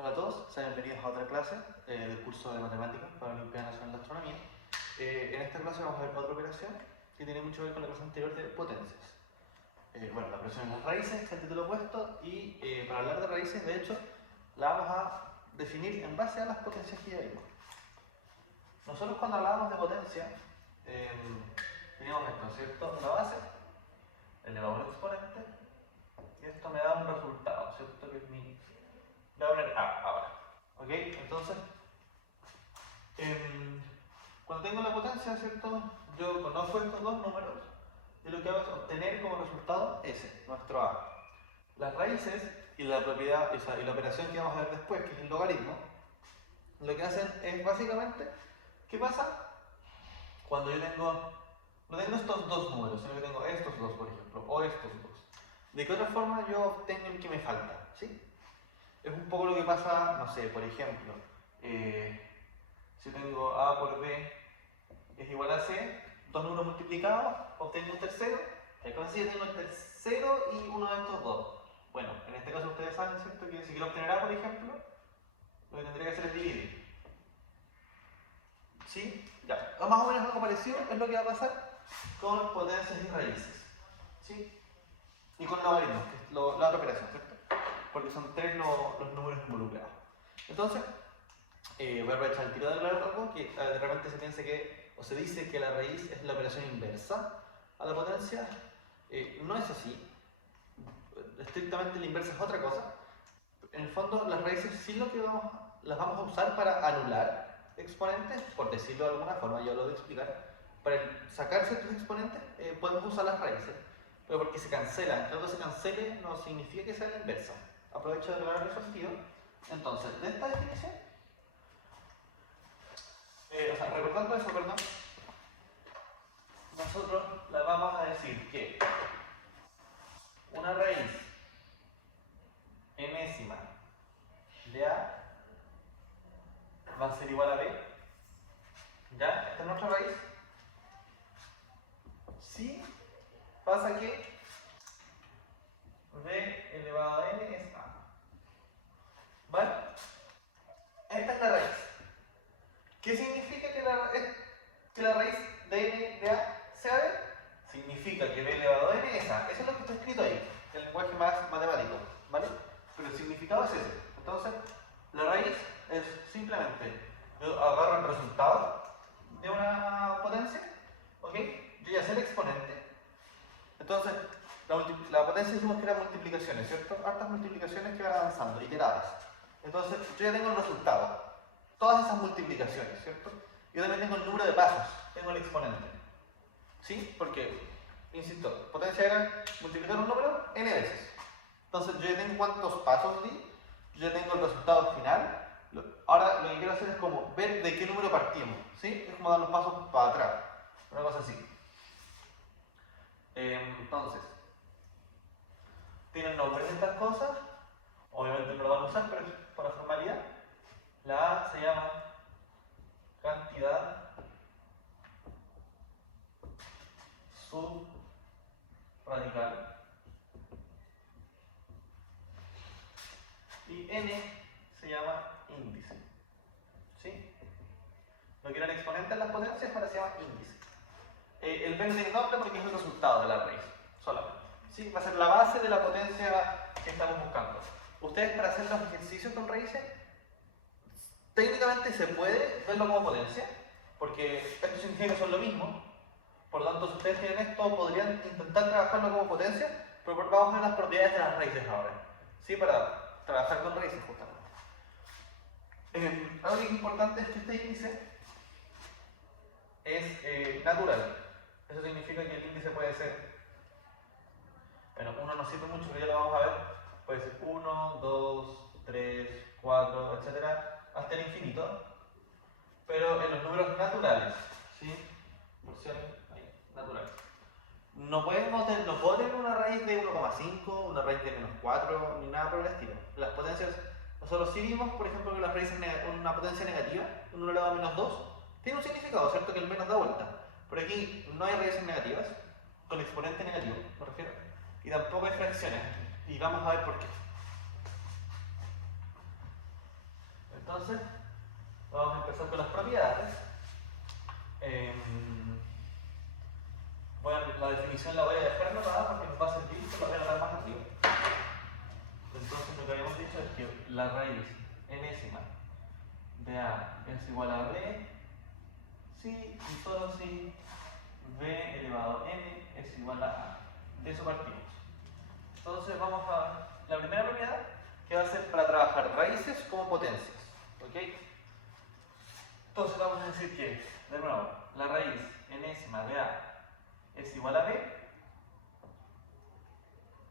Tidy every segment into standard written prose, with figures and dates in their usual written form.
Hola a todos, sean bienvenidos a otra clase del curso de Matemáticas para la Olimpiada Nacional de Astronomía. En esta clase vamos a ver otra operación que tiene mucho que ver con la clase anterior de potencias. Bueno, la operación es las raíces, que es el título puesto, y para hablar de raíces, de hecho, la vamos a definir en base a las potencias que ya vimos. Nosotros cuando hablábamos de potencia, teníamos esto, ¿cierto? Una base elevado a un exponente, y esto me da un resultado, ¿cierto? Que es mi... Le voy a poner A ahora. ¿Ok? Entonces, cuando tengo la potencia, ¿cierto? Yo conozco estos dos números y lo que hago es obtener como resultado ese, nuestro A. Las raíces y la propiedad, y la operación que vamos a ver después, que es el logaritmo, lo que hacen es básicamente, ¿qué pasa? Cuando yo tengo, no tengo estos dos números, sino que tengo estos dos, por ejemplo, o estos dos. ¿De qué otra forma yo obtengo el que me falta? ¿Sí? Es un poco lo que pasa, no sé, por ejemplo, si tengo A por B es igual a C, dos números multiplicados, obtengo un tercero, entonces yo tengo el tercero y uno de estos dos. Bueno, en este caso ustedes saben, ¿cierto? Que si quiero obtener A, por ejemplo, lo que tendría que hacer es dividir. ¿Sí? Ya, más o menos algo parecido es lo que va a pasar con potencias y raíces. ¿Sí? Y con logaritmos, que es la otra operación, ¿cierto? Porque son tres los números involucrados. Entonces, voy a aprovechar el tiro de aclarar algo, que de repente se piensa que, o se dice que la raíz es la operación inversa a la potencia. No es así. Estrictamente la inversa es otra cosa. En el fondo, las raíces sí las vamos a usar para anular exponentes, por decirlo de alguna forma, yo lo voy a explicar. Para sacar ciertos exponentes podemos usar las raíces, pero porque se cancelan. Que algo se cancele no significa que sea la inversa. Aprovecho de aclarar el sentido. Entonces, de esta definición, recordando eso, perdón, nosotros le vamos a decir que una raíz enésima de A va a ser igual a B. ¿Ya? Esta es nuestra raíz. Si pasa que B elevado a N es A. ¿Vale? Esta es la raíz. ¿Qué significa que la raíz de N de A sea B? Significa que B elevado a N es A. Eso es lo que está escrito ahí, el lenguaje más matemático. ¿Vale? Pero el significado es ese. Entonces, la raíz es simplemente, yo agarro el resultado de una potencia, ¿ok? Yo ya sé el exponente. Entonces, la potencia dijimos que eran multiplicaciones, ¿cierto? Hartas multiplicaciones que van avanzando, iteradas. Entonces, yo ya tengo el resultado. Todas esas multiplicaciones, ¿cierto? Yo también tengo el número de pasos, tengo el exponente. ¿Sí? Porque, insisto, potencia era multiplicar un número n veces. Entonces, yo ya tengo cuántos pasos di, yo ya tengo el resultado final. Ahora, lo que quiero hacer es como ver de qué número partimos, ¿sí? Es como dar los pasos para atrás, una cosa así. Entonces, tienen nombres de estas cosas, obviamente no lo van a usar, pero es para formalidad. La A se llama cantidad subradical y N se llama índice. ¿Sí? Lo que era el exponente en las potencias ahora se llama índice. El B no tiene nombre porque es el resultado de la raíz, solamente. ¿Sí? Va a ser la base de la potencia que estamos buscando. Ustedes, para hacer los ejercicios con raíces, técnicamente se puede verlo como potencia, porque esto significa que son lo mismo. Por lo tanto, si ustedes tienen esto, podrían intentar trabajarlo como potencia, pero vamos a ver las propiedades de las raíces ahora, ¿sí? Para trabajar con raíces, justamente. Algo que es importante es que este índice es natural. Eso significa que el índice puede ser, bueno, 1 no sirve mucho, pero ya lo vamos a ver. Puede ser 1, 2, 3, 4, etc. hasta el infinito. Pero en los números naturales, ¿sí? Porciones naturales. No puedo tener una raíz de 1,5, una raíz de -4, ni nada por el estilo. Las potencias, nosotros sí vimos, por ejemplo, que las raíces una potencia negativa, un 1 elevado a -2, tiene un significado, ¿cierto? Que el menos da vuelta. Pero aquí no hay raíces negativas, con exponente negativo, me refiero, y tampoco hay fracciones. Y vamos a ver por qué. Entonces, vamos a empezar con las propiedades. La definición la voy a dejar anotada porque nos va a servir, que la voy a anotar más arriba. Entonces, lo que habíamos dicho es que la raíz enésima de A es igual a B si y solo si B elevado a n es igual a A. De eso partimos. Entonces, vamos a la primera propiedad, que va a ser para trabajar raíces como potencias. ¿Ok? Entonces vamos a decir que, de nuevo, la raíz enésima de A es igual a B.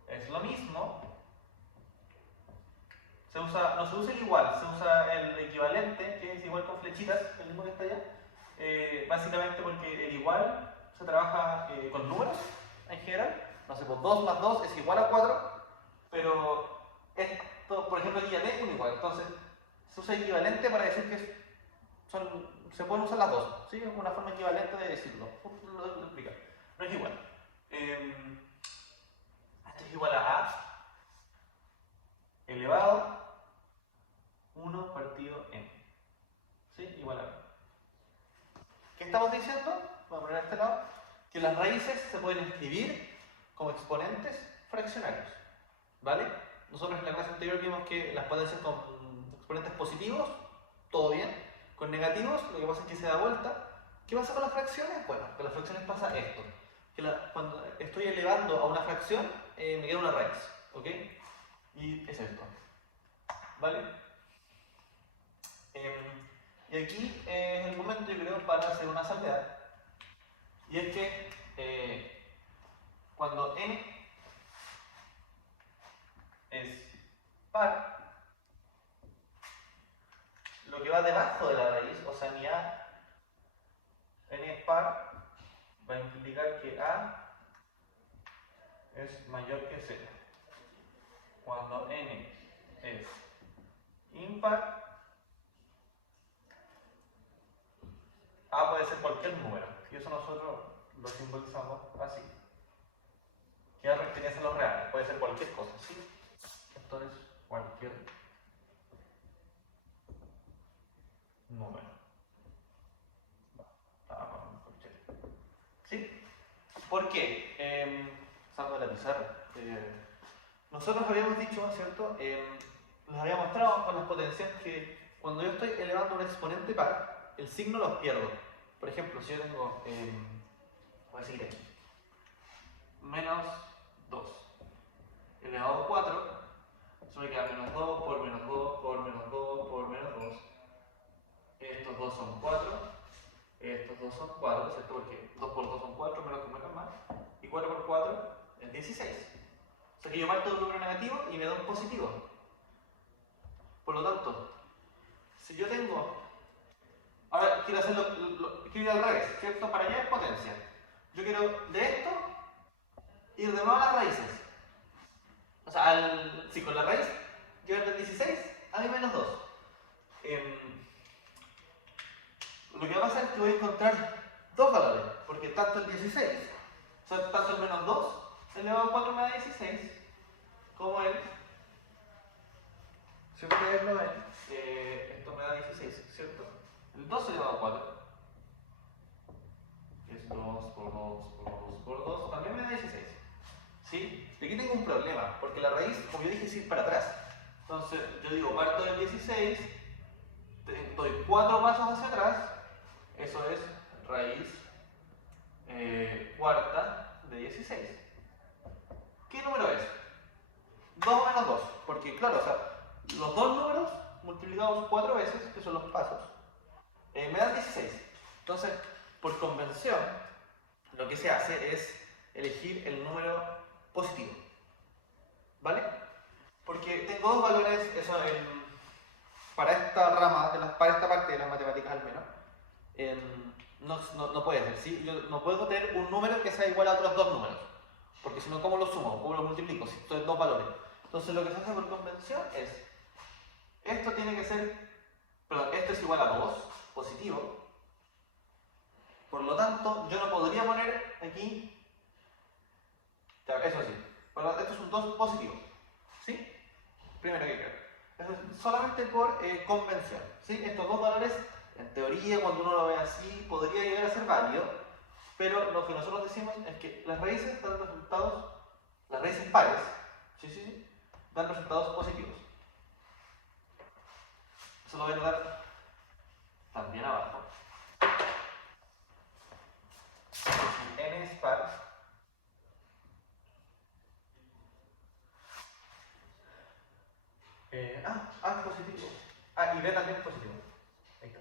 Es lo mismo. No se usa el igual, se usa el equivalente, que es igual con flechitas, el mismo que está allá. Básicamente porque el igual se trabaja con números en general. No sé, pues 2 más 2 es igual a 4, pero esto, por ejemplo, aquí ya tengo un igual. Entonces, se usa equivalente para decir que se pueden usar las dos. ¿Sí? Es una forma equivalente de decirlo. Lo explicar. No es igual. Esto es igual a A elevado 1 partido n. ¿Sí? Igual a B. ¿Qué estamos diciendo? Voy a poner a este lado. Que las raíces se pueden escribir como exponentes fraccionarios. ¿Vale? Nosotros en la clase anterior vimos que las potencias con exponentes positivos, todo bien. Con negativos, lo que pasa es que se da vuelta. ¿Qué pasa con las fracciones? Bueno, con las fracciones pasa esto. Que cuando estoy elevando a una fracción, me queda una raíz. ¿Ok? Y es esto. ¿Vale? Y aquí es el momento, yo creo, para hacer una salvedad. Y es que cuando n es par, lo que va debajo de la raíz, o sea, mi a, n es par, va a implicar que a es mayor que 0. Cuando n es impar, a puede ser cualquier número, y eso nosotros lo simbolizamos así. Que a pertenece a los reales, puede ser cualquier cosa, ¿sí? Esto es cualquier número. ¿Sí? ¿Por qué? Salgo de la pizarra. Nosotros habíamos dicho, ¿cierto? Les había mostrado con las potencias que cuando yo estoy elevando un exponente par, el signo los pierdo. Por ejemplo, si yo tengo, voy a seguir aquí, menos 2 elevado a 4, eso me queda menos 2 por menos 2 por menos 2 por menos 2. Estos dos son 4, estos dos son 4, ¿cierto? Porque 2 por 2 son 4, menos que menos más, y 4 por 4 es 16. O sea que yo parto de un número negativo y me da un positivo. Por lo tanto, si yo tengo... Ahora quiero hacerlo, quiero ir al revés, ¿cierto? Para allá es potencia. Yo quiero de esto ir de nuevo a las raíces. O sea, sí, con la raíz, llegar del 16 a mi menos 2. Lo que va a pasar es que voy a encontrar dos valores, porque tanto el 16, o sea, tanto el menos 2 elevado a 4 me da 16, como el, si ustedes lo ven, esto me da 16, ¿cierto? El 2 elevado a 4, que es 2 por 2 por 2 por 2, también me da 16. ¿Sí? Y aquí tengo un problema, porque la raíz, como yo dije, es ir para atrás. Entonces, yo digo, parto del 16, doy 4 pasos hacia atrás, eso es raíz cuarta de 16. ¿Qué número es? 2 menos 2, porque claro, o sea, los dos números multiplicados 4 veces, que son los pasos, me dan 16. Entonces, por convención, lo que se hace es elegir el número positivo. ¿Vale? Porque tengo dos valores, eso para esta rama, para esta parte de las matemáticas al menos, no puede ser, ¿sí? Yo no puedo tener un número que sea igual a otros dos números, porque si no, ¿cómo lo sumo? ¿Cómo lo multiplico? Si esto es dos valores. Entonces lo que se hace por convención es, esto tiene que ser, perdón, esto es igual a 2, positivo. Por lo tanto, yo no podría poner aquí, eso sí, esto es un 2 positivo, ¿sí? Primero que creo. Eso es solamente por convención, ¿sí? Estos dos valores, en teoría, cuando uno lo ve así, podría llegar a ser válido, pero lo que nosotros decimos es que las raíces dan resultados, las raíces pares, ¿sí? Dan resultados positivos. Eso lo voy a notar también abajo. Si n es par, es positivo. Y b también es positivo. Ahí está.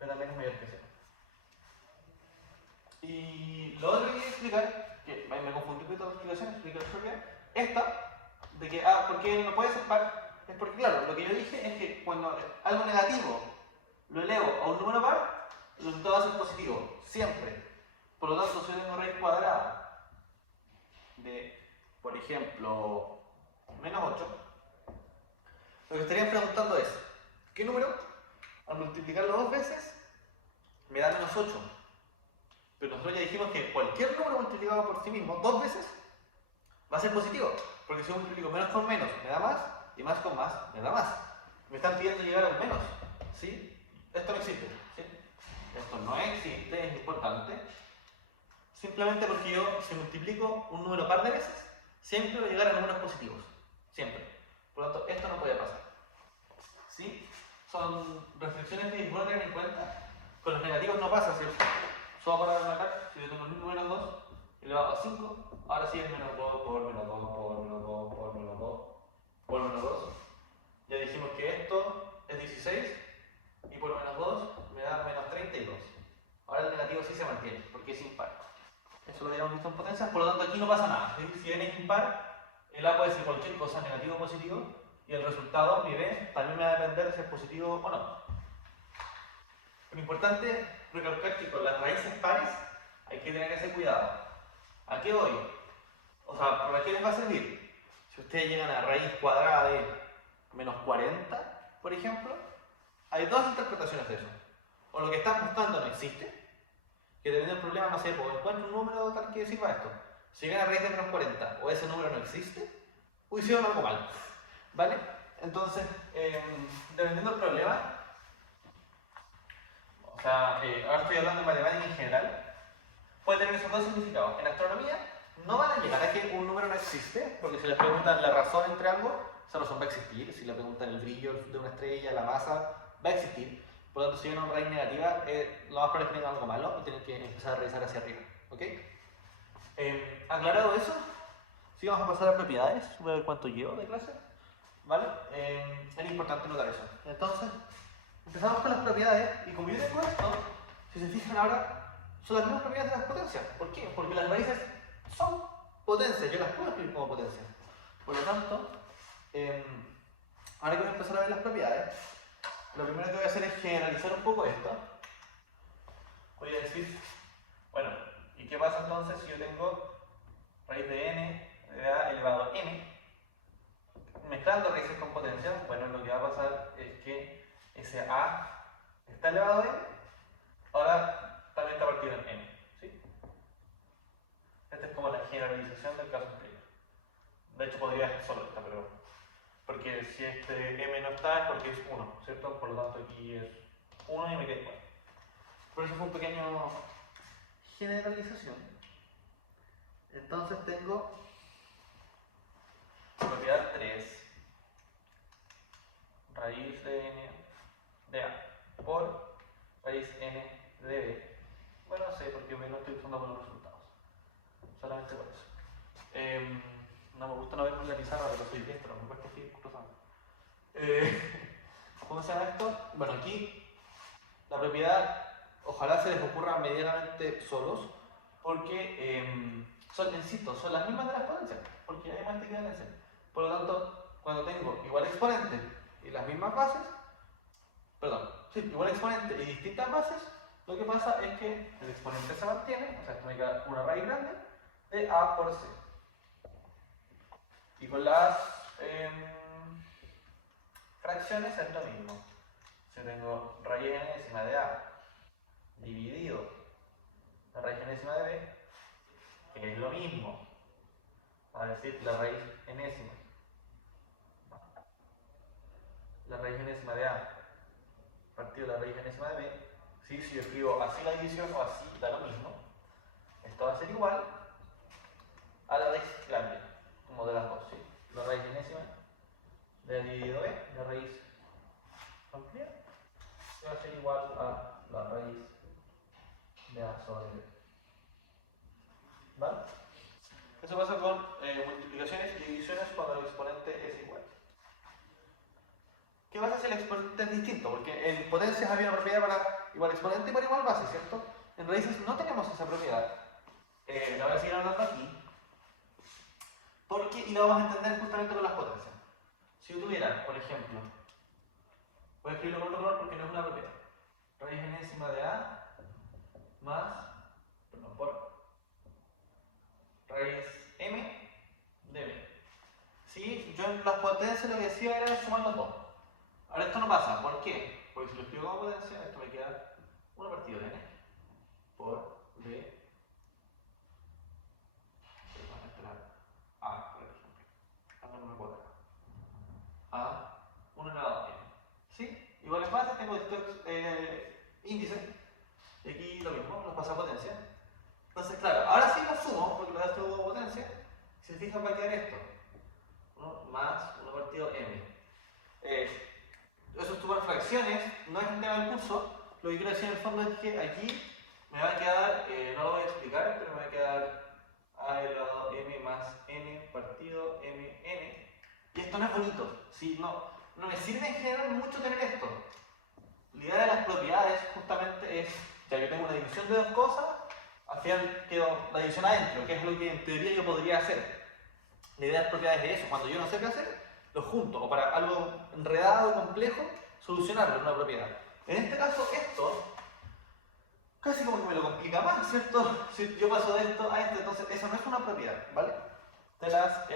B también es mayor que c. Y lo otro que quería explicar, que me confundí con toda la explicación, explicar eso bien, esta, de que, ¿por qué no puede ser par? Es porque, claro, lo que yo dije es que cuando algo negativo lo elevo a un número par, el resultado va a ser positivo, siempre. Por lo tanto, si yo tengo raíz cuadrada de, por ejemplo, menos 8, lo que estarían preguntando es, ¿qué número, al multiplicarlo dos veces, me da menos 8? Pero nosotros ya dijimos que cualquier número multiplicado por sí mismo dos veces va a ser positivo, porque si yo multiplico menos con menos me da más, y más con más me da más. Me están pidiendo llegar a un menos, ¿sí? Esto no existe, ¿sí? Esto no existe, es importante. Simplemente porque yo, si multiplico un número par de veces, siempre voy a llegar a números positivos, siempre. Por lo tanto, esto no puede pasar, ¿sí? Son restricciones que es bueno tener en cuenta. Con los negativos no pasa, ¿cierto? Solo para remarcar, si yo tengo el mismo menos 2 elevado a 5, ahora sí es menos 2 por menos 2 por menos 2 por menos 2 por menos 2. Ya dijimos que esto es 16 y por menos 2 me da menos 32. Ahora el negativo sí se mantiene porque es impar. Eso lo habíamos visto en potencias, por lo tanto aquí no pasa nada. Si n es impar, el a puede ser cualquier cosa, negativo o positivo, y el resultado, mi b, también me va a depender si es positivo o no. Lo importante es recalcar que con las raíces pares hay que tener ese cuidado. ¿A qué voy? O sea, ¿para qué les va a servir? Si ustedes llegan a raíz cuadrada de menos 40, por ejemplo, hay dos interpretaciones de eso. O lo que están buscando no existe, que dependiendo del problema, no sé, pues encuentro un número tal que sirva esto. Si llegan a raíz de menos 40 o ese número no existe, hicieron algo mal. ¿Vale? Entonces, dependiendo del problema, o sea, ahora estoy hablando de matemática en general, puede tener esos dos significados. En astronomía no van a llegar a que un número no existe, porque si les preguntan la razón entre algo, esa razón va a existir. Si le preguntan el brillo de una estrella, la masa, va a existir. Por lo tanto, si hay una raíz negativa, lo más probable es que tengan algo malo y tienen que empezar a revisar hacia arriba. ¿Ok? Aclarado eso, sí vamos a pasar a propiedades. Voy a ver cuánto llevo de clase. ¿Vale? Es importante notar eso. Entonces, empezamos con las propiedades y como yo tengo esto, si se fijan ahora, son las mismas propiedades de las potencias. ¿Por qué? Porque las raíces son potencias, yo las puedo escribir como potencias. Por lo tanto, ahora que voy a empezar a ver las propiedades, lo primero que voy a hacer es generalizar un poco esto. Voy a decir, bueno, ¿y qué pasa entonces si yo tengo raíz de n de a elevado a n? Mezclando raíces con potencias, bueno, lo que va a pasar es que ese a está elevado a n, ahora también está partido en n. ¿Sí? Esta es como la generalización del caso anterior. De hecho, podría ser solo esta, pero porque si este m no está es porque es 1, ¿cierto? Por lo tanto, aquí es 1 y me queda igual. Por eso fue un pequeño generalización. Entonces tengo propiedad 3, raíz de n de a por raíz n de b. Bueno, no sé, porque me lo estoy usando por los resultados. Solamente por eso. No me gusta no verme en la pizarra, pero soy diestro, me cuesta seguir cruzando. ¿Cómo se llama esto? Bueno, aquí la propiedad ojalá se les ocurra medianamente solos, porque son, insisto, son las mismas de las potencias, porque hay más que quedan en C. Por lo tanto, cuando tengo igual exponente y las mismas bases, perdón, sí, igual exponente y distintas bases, lo que pasa es que el exponente se mantiene, o sea, esto me queda una raíz grande de a por c. Y con las fracciones es lo mismo. Si tengo raíz enésima de a dividido la raíz enésima de b, que es lo mismo, a decir la raíz enésima la raíz enésima de A partido la raíz enésima de B, ¿sí? Si yo escribo así la división o así, da lo mismo. Esto va a ser igual a la raíz grande, como de las dos, ¿sí? La raíz enésima de A dividido B, la raíz amplia, va a ser igual a la raíz de A sobre B. ¿Vale? Eso pasa con multiplicaciones y divisiones cuando el exponente es igual. ¿Qué pasa si el exponente es distinto? Porque en potencias había una propiedad para igual exponente y para igual base, ¿cierto? En raíces no tenemos esa propiedad. La voy a seguir hablando aquí. Y lo vamos a entender justamente con las potencias. Si yo tuviera, por ejemplo, voy a escribirlo con otro color porque no es una propiedad. Raíz enésima de A más, perdón, por raíz m de B. ¿Sí? Yo en las potencias lo que hacía era sumar los dos. Ahora esto no pasa, ¿por qué? Porque si lo escribo como potencia, esto me queda 1 partido de n por d a, por ejemplo, dando una cuadrada. A 1 elevado a n. ¿Sí? Igual en base tengo estos índices, y aquí lo mismo, los paso a potencia. Entonces, claro, ahora sí los sumo, porque lo esto como potencia. Si se fijan, va a quedar esto: 1 más 1 partido m. Eso estuvo en fracciones, no es el tema del curso. Lo que quiero decir en el fondo es que aquí me va a quedar, no lo voy a explicar, pero me va a quedar a elevado m más n partido mn. Y esto no es bonito, ¿sí? No me sirve en general mucho tener esto. La idea de las propiedades justamente es, ya yo tengo una división de dos cosas, al final quedo la división adentro, que es lo que en teoría yo podría hacer. La idea de las propiedades es eso: cuando yo no sé qué hacer, lo junto, o para algo enredado, complejo, solucionarlo en una propiedad. En este caso, esto casi como que me lo complica más, ¿cierto? Si yo paso de esto a esto, entonces eso no es una propiedad, ¿vale? De las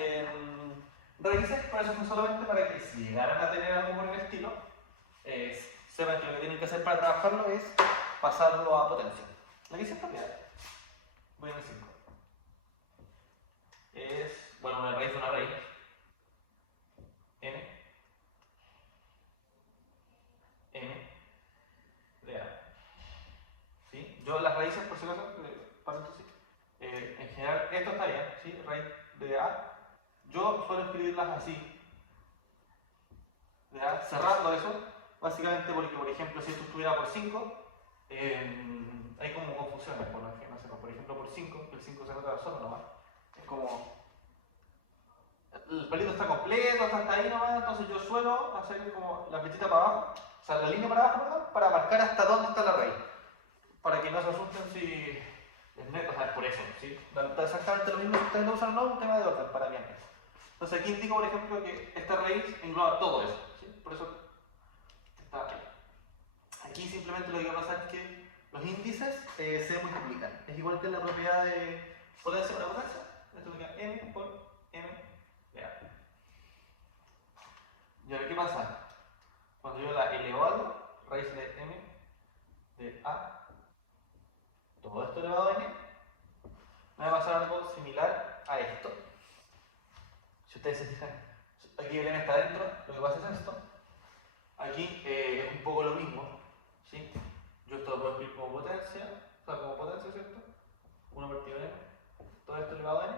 raíces, por eso fue solamente para que si llegaran a tener algo por el estilo, sepan que lo que tienen que hacer para trabajarlo es pasarlo a potencia. La que hice es propiedad. Voy en el 5. Es, bueno, una raíz de una raíz. N de A. ¿Sí? Yo las raíces, por si acaso, paréntesis, en general esto está bien, ¿sí? Raíz de A. Yo suelo escribirlas así, de A, cerrando eso, básicamente porque, por ejemplo, si esto estuviera por 5, hay como confusiones, por ejemplo, por 5, el 5 se nota solo nomás. Es como el palito está completo, está hasta ahí nomás, entonces yo suelo hacer como la flechita para abajo, o sea, la línea para abajo, perdón, para marcar hasta dónde está la raíz. Para que no se asusten si es neto, o sea, es por eso, ¿sí? Da exactamente lo mismo si ustedes lo usan o no, un tema de orden para mí. Entonces aquí indico, por ejemplo, que esta raíz engloba todo eso, ¿sí? Por eso está aquí. Aquí simplemente lo que va a pasar es que los índices se multiplican. Es igual que la propiedad de potencia por potencia. Esto me queda m por m de A. ¿Y ahora qué pasa? Cuando yo la elevo a algo, raíz de m de A, todo esto elevado a n, me va a pasar algo similar a esto. Si ustedes se fijan, aquí el n está dentro, lo que pasa es esto. Aquí es un poco lo mismo, ¿sí? Yo esto lo puedo escribir como potencia, ¿cierto? 1 partido n, todo esto elevado a n,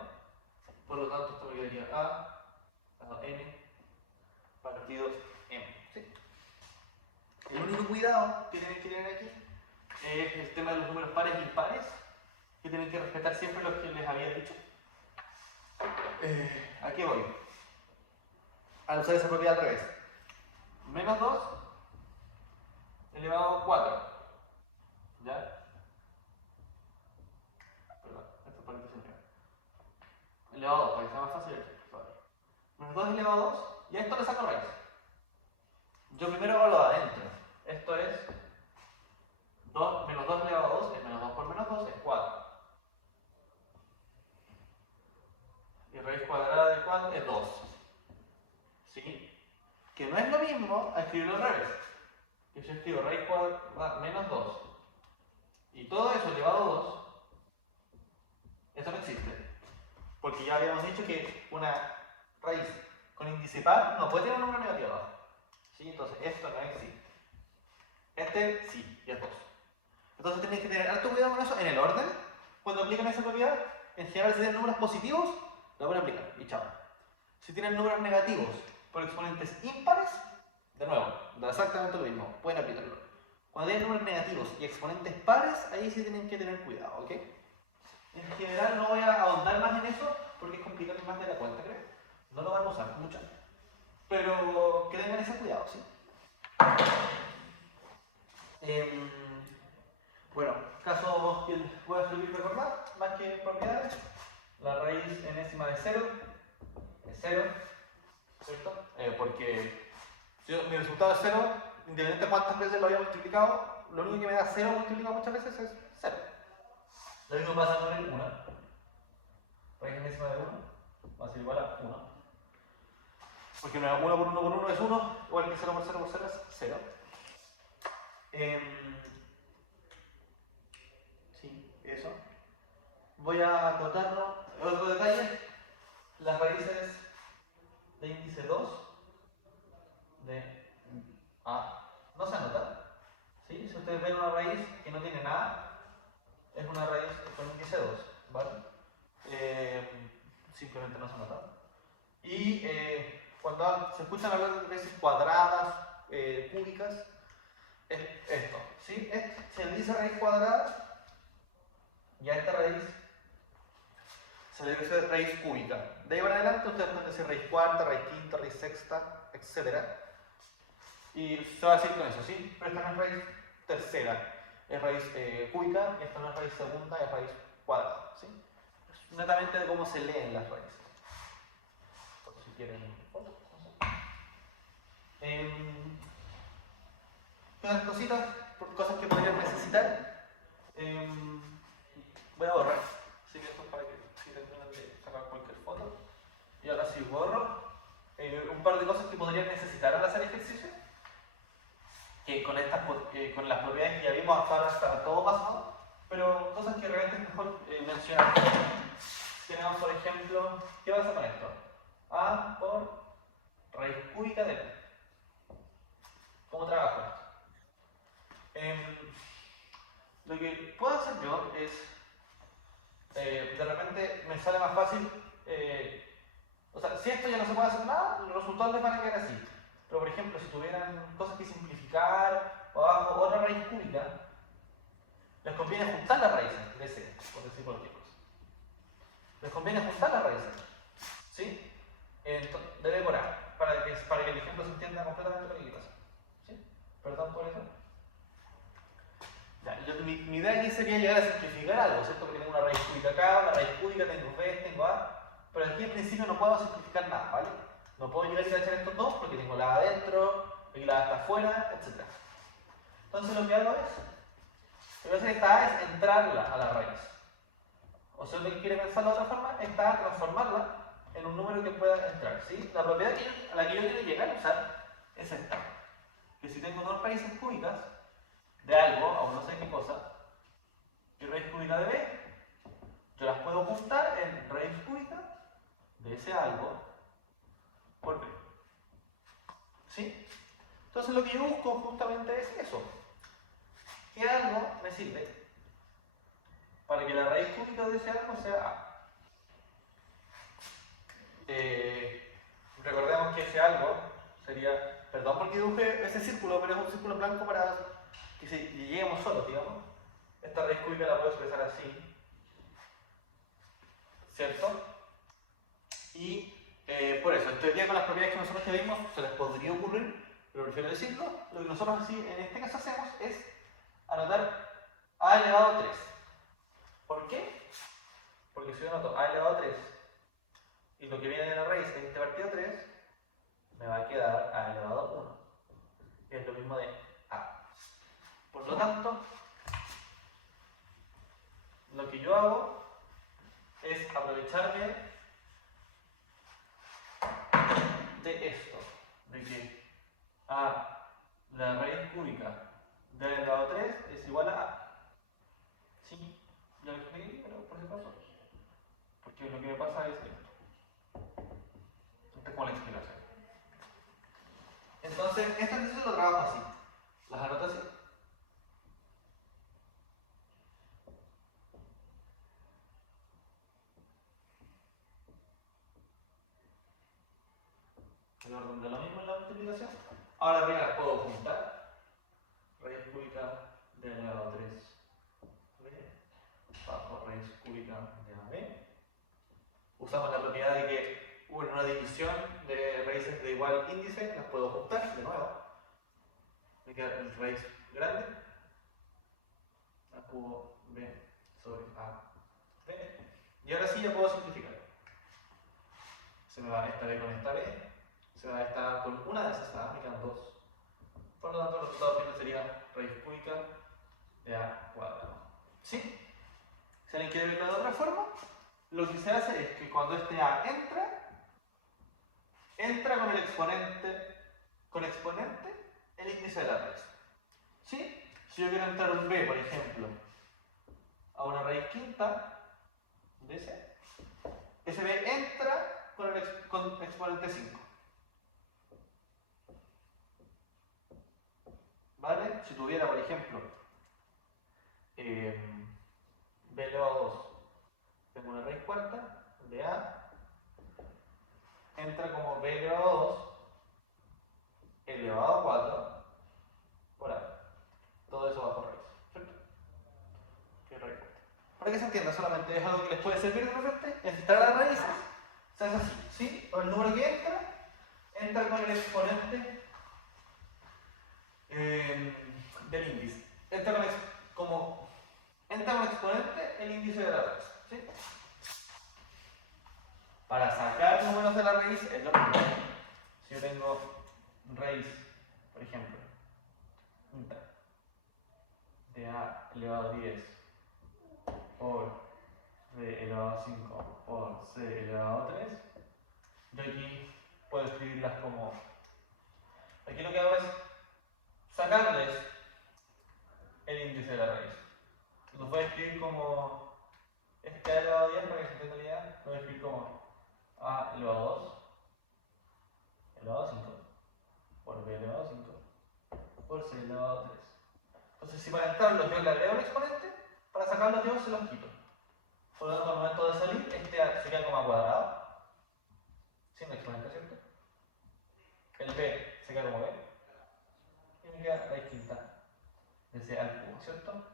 por lo tanto esto me quedaría a n partido m, ¿sí? El único cuidado que tienen que tener aquí es el tema de los números pares e impares, que tienen que respetar siempre los que les había dicho. ¿A qué voy? Al usar esa propiedad al revés. Menos 2 elevado a 4. ¿Ya? Perdón, esto es paréntesis primero. Elevado a 2, para que sea más fácil el menos 2 elevado a 2, y a esto le saco raíz. Yo primero hago lo de adentro. Esto es 2, menos 2 elevado a 2, es menos 2 por menos 2, es 4. Y raíz cuadrada de 4 es 2. ¿Sí? Que no es lo mismo a escribirlo al revés. Que yo escribo raíz cuadrada menos 2. Y todo eso elevado a 2, eso no existe. Porque ya habíamos dicho que una raíz con índice par no puede tener un número negativo abajo. ¿Sí? ¿Sí? Entonces esto no es sí. Este sí, y es 2. Entonces tenéis que tener harto cuidado con eso en el orden. Cuando aplican esa propiedad, en general si tienen números positivos, lo van a aplicar y chao. Si tienen números negativos por exponentes ímpares, de nuevo, da exactamente lo mismo, pueden aplicarlo. Cuando tienen números negativos y exponentes pares, ahí sí tienen que tener cuidado, ¿ok? En general no voy a ahondar más en eso porque es complicado más de la cuenta, creo. No lo van a usar mucho. Pero que tengan ese cuidado, ¿sí? Bueno, caso que voy a servir recordar, más que propiedades, la raíz enésima de 0 es 0, ¿cierto? Porque si mi resultado es 0, independientemente de cuántas veces lo haya multiplicado, lo único que me da 0 multiplicado muchas veces es 0. Lo mismo pasa con el 1. Raíz enésima de 1 va a ser igual a 1. Porque 1 por 1 por 1 es 1, igual que 0 por 0 por 0 es 0. Sí, eso. Voy a acotarlo. Otro detalle, las raíces de índice 2 de A no se anotan. ¿Sí? Si ustedes ven una raíz que no tiene nada, es una raíz con índice 2, ¿vale? Simplemente no se anotan. Y cuando se escuchan hablar de raíces cuadradas, cúbicas, es esto. ¿Sí? Se le dice raíz cuadrada y a esta raíz se le dice raíz cúbica. De ahí para adelante ustedes pueden decir raíz cuarta, raíz quinta, raíz sexta, etc. Y se va a decir con eso, ¿sí? Pero esta no es raíz tercera, es raíz cúbica, y esta no es raíz segunda, es raíz cuadrada, ¿sí? Es netamente de cómo se leen las raíces. Por si quieren fotos, no sé. Unas cositas, cosas que podrían necesitar. Voy a borrar, así que esto es para que si terminan de sacar cualquier foto. Y ahora sí borro un par de cosas que podrían necesitar al hacer ejercicio. Que con las propiedades que ya vimos hasta ahora está todo pasado, pero cosas que realmente es mejor mencionar. Tenemos, por ejemplo, ¿qué pasa con esto? A por raíz cúbica de B. ¿Cómo trabajo esto? Lo que puedo hacer yo es, de repente me sale más fácil, o sea, si esto ya no se puede hacer nada, los resultados les van a quedar así. Pero por ejemplo, si tuvieran cosas que simplificar o abajo otra raíz cúbica, les conviene juntar las raíces de C, por decir cualquier cosa. Les conviene juntar las raíces, ¿sí? De B por A, para que el ejemplo se entienda completamente lo que quiero hacer. ¿Sí? ¿Perdón por eso? Ya, mi idea aquí sería llegar a simplificar algo, ¿cierto? Porque tengo una raíz cúbica acá, una raíz cúbica, tengo B, tengo A, pero aquí en principio no puedo simplificar nada, ¿vale? No puedo llegar a echar estos dos porque tengo la A adentro, y la A está afuera, etc. Entonces lo que hago es, lo que voy a hacer esta A es entrarla a la raíz. O si alguien quiere pensarlo de otra forma, esta A transformarla en un número que pueda entrar, ¿sí? La propiedad a la que yo quiero llegar a usar es esta. Que si tengo dos raíces cúbicas de algo, aún no sé qué cosa, y raíz cúbica de B, yo las puedo juntar en raíz cúbica de ese algo por B. ¿Sí? Entonces lo que yo busco justamente es eso. Que algo me sirve para que la raíz cúbica de ese algo sea A. Recordemos que ese algo sería, perdón porque dibujé ese círculo, pero es un círculo blanco para que si lleguemos solos, digamos. Esta raíz cúbica la puedo expresar así, ¿cierto? Y por eso, en teoría con las propiedades que nosotros ya vimos se les podría ocurrir, pero prefiero decirlo. Lo que nosotros así, en este caso hacemos es anotar A elevado a 3. ¿Por qué? Porque si yo anoto A elevado a 3 y lo que viene de la raíz es este partido 3, me va a quedar A elevado a 1, que es lo mismo de A. Por lo tanto, lo que yo hago es aprovecharme de esto, de que la raíz cúbica de A elevado a 3 es igual a A. Sí, ya lo expliqué, pero por si acaso. Porque lo que me pasa es esto. Esta es como la explicación. Entonces, Entonces, este ejercicio lo trabajo así. Las anotaciones. El orden de lo mismo en la multiplicación. Ahora arriba las puedo juntar. Raíz cúbica de a elevado a 3 b bajo raíz cúbica de a b. Usamos la propiedad de que una división de raíces de igual índice las puedo juntar de nuevo. Me queda el raíz grande. A cubo b sobre a b. Y ahora sí ya puedo simplificar. Se me va esta b con esta b. Se va esta con una de esas a, me quedan dos. Por lo tanto, el resultado final sería raíz cúbica de a cuadrado. ¿Sí? Si alguien quiere verlo de otra forma, lo que se hace es que cuando este a entra con exponente el índice de la raíz. ¿Sí? Si yo quiero entrar un b, por ejemplo, a una raíz quinta de ese b entra con exponente 5. ¿Vale? Si tuviera, por ejemplo, b elevado a 2, tengo una raíz cuarta de a, entra como b elevado a 2 elevado a 4 por a. Todo eso bajo raíz, ¿cierto? ¿Qué raíz cuarta? Para que se entienda, solamente es algo que les puede servir de repente, es entrar a las raíces, se hace así, ¿sí? O el número que entra con el exponente del índice. Entra con exponente el índice de la raíz, ¿sí? Para sacar números de la raíz es lo mismo. Si yo tengo raíz, por ejemplo, de a elevado a 10 por b elevado a 5 por c elevado a 3, yo aquí puedo escribirlas como... Aquí lo que hago es sacarles el índice de la raíz. Los voy a escribir como este a elevado a 10 para que se entienda la idea. Lo voy a escribir como a elevado a 2 elevado a 5 por b elevado a 5 por c elevado a 3. Entonces, si para entrarlos yo le agrego el exponente, para sacarlos yo se los quito. Por lo tanto, al momento de salir, este a se queda como a cuadrado, sin exponente, ¿cierto? El b se queda como b, y me queda raíz quinta de c al cubo, ¿cierto?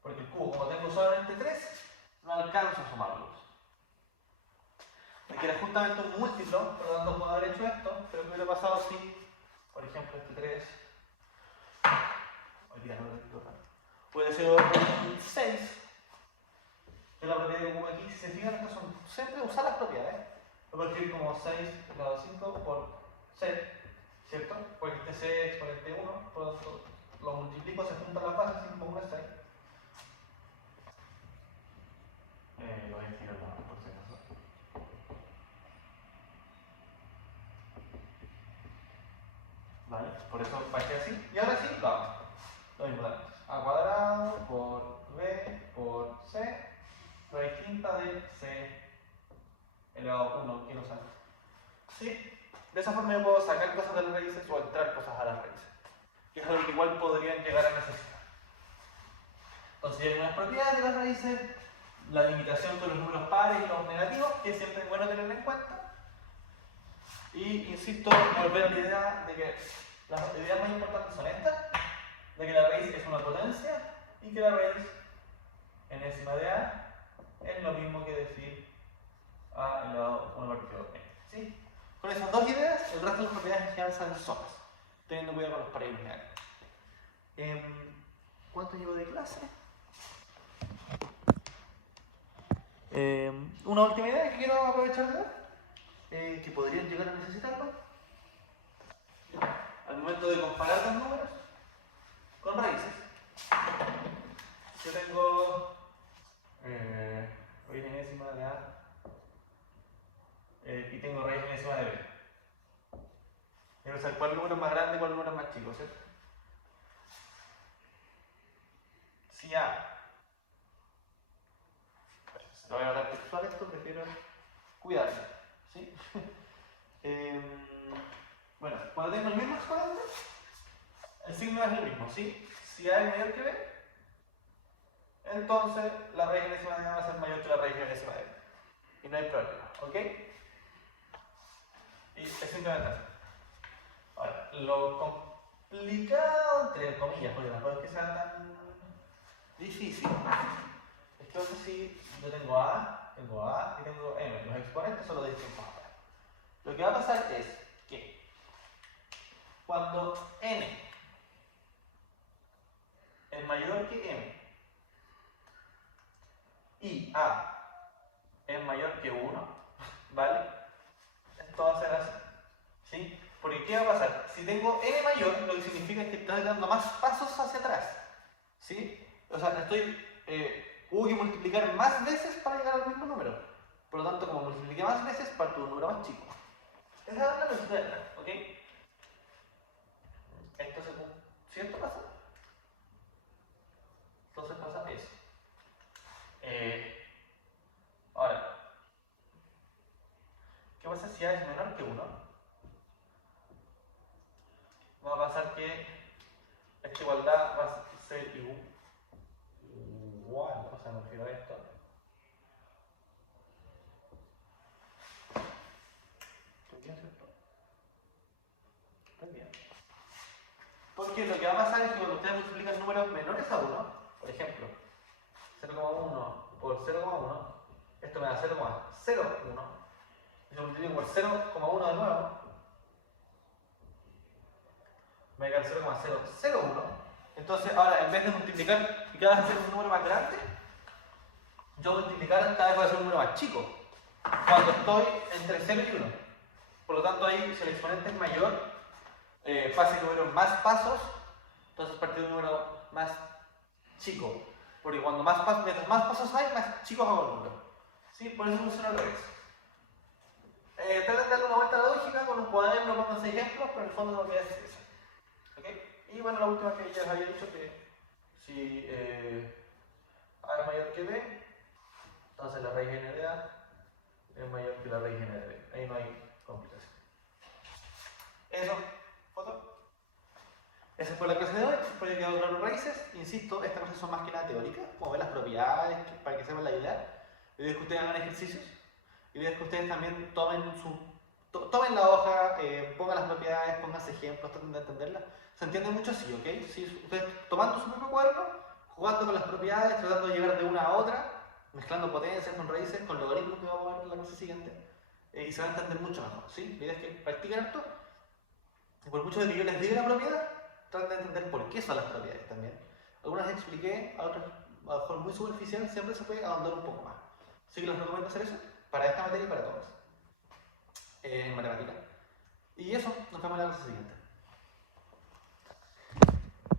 Porque el cubo, como tengo solamente 3, no alcanzo a sumarlos. Me queda justamente un múltiplo, por lo tanto puedo haber hecho esto, pero ¿qué hubiera pasado si, por ejemplo, este 3, hoy día no lo he raro, puede ser un 6, que es la propiedad que pongo aquí. Si se fijan, estas son siempre usar las propiedades. Lo puedo escribir como 6 elevado a 5 por c, ¿cierto? Porque este c es exponente 1, por lo tanto lo multiplico, se juntan las bases, 5 por 1 es 6. Lo voy a escribir por si acaso. ¿Vale? Por eso bajé así. Y ahora sí, lo hago. Lo mismo de antes. A cuadrado por b por c, raíz quinta de c elevado a 1, ¿quién lo sabe? ¿Sí? De esa forma yo puedo sacar cosas de las raíces o entrar cosas a las raíces. Que es algo que igual podrían llegar a necesitar. Entonces hay unas propiedades de las raíces, la limitación con los números pares y los negativos, que siempre es bueno tener en cuenta. Y insisto, volver a la idea de que las ideas más importantes son estas, de que la raíz es una potencia y que la raíz enésima de a es lo mismo que decir a elevado a 1 partido 2. ¿Sí? Con esas dos ideas, el resto de las propiedades en general salen solas, teniendo cuidado con los pares lineales. ¿Cuánto llevo de clase? Una última idea que quiero aprovechar de dar, que podrían llegar a necesitarlo al momento de comparar los números con raíces. Yo tengo raíz enésima de a y tengo raíz enésima de b. Quiero saber cuál número es más grande y cuál número es más chico, ¿cierto? Si a... Si no voy a hablar textual esto, prefiero cuidarme, ¿sí? Bueno, cuando tengo el mismo exponente, signo es el mismo, ¿sí? Si A es mayor que B, entonces la raíz enésima de A va a ser mayor que la raíz enésima de B. Y no hay problema, ¿ok? Y es simplemente así. Ahora, lo complicado, entre comillas, porque tampoco es que sea tan difícil, es que si yo tengo A y tengo M. Los exponentes son los distintos. Lo que va a pasar es que cuando N es mayor que M y A es mayor que 1, ¿vale? Esto va a ser así, ¿sí? Porque ¿qué va a pasar? Si tengo N mayor, lo que significa es que estoy dando más pasos hacia atrás, ¿sí? O sea, hubo que multiplicar más veces para llegar al mismo número. Por lo tanto, como multipliqué más veces, parto de un número más chico. Esa es la lógica detrás, ¿ok? Esto se cumple. ¿Sí esto pasa? Entonces pasa eso. Ahora, ¿qué pasa si A es menor que 1? Va a pasar que esta igualdad va a ser igual, o sea, me refiero a esto. ¿Estoy bien, cierto? ¿Estoy bien? Porque lo que va a pasar es que cuando ustedes multiplican números menores a 1, por ejemplo, 0,1 por 0,1, esto me da 0,01, y lo multiplico por 0,1 de nuevo, me da 0,001. Entonces, ahora en vez de multiplicar y cada vez hacer un número más grande, yo multiplicar cada vez voy a hacer un número más chico, cuando estoy entre 0 y 1. Por lo tanto, ahí si el exponente es mayor, pase números más pasos, entonces partir de un número más chico. Porque mientras más pasos hay, más chicos hago el número. ¿Sí? Por eso funciona al revés. Traten de darle una vuelta a la lógica con un cuaderno, pónganse ejemplos, pero en el fondo no voy a decir eso. ¿Okay? Y bueno, la última que ya les había dicho que si A es mayor que B, entonces la raíz n de A es mayor que la raíz n de B. Ahí no hay complicación. Eso, foto. Esa fue la clase de hoy, espero que quedado claro raíces. Insisto, estas cosas son más que nada teóricas, como ver las propiedades, para que sepan la idea. La idea es que ustedes hagan ejercicios, y la idea es que ustedes también tomen la hoja, pongan las propiedades, pónganse ejemplos, traten de entenderlas. ¿Se entiende mucho? Sí, ¿ok? Si ustedes tomando su propio cuaderno, jugando con las propiedades, tratando de llegar de una a otra, mezclando potencias con raíces, con logaritmos que vamos a ver en la clase siguiente, y se van a entender mucho mejor, ¿sí? La idea es que practiquen esto, y por mucho de que yo les diga la propiedad, traten de entender por qué son las propiedades también. Algunas les expliqué, a otras, a lo mejor muy superficial, siempre se puede ahondar un poco más. Así que les recomiendo hacer eso para esta materia y para todas en matemática. Y eso, nos vemos en la clase siguiente.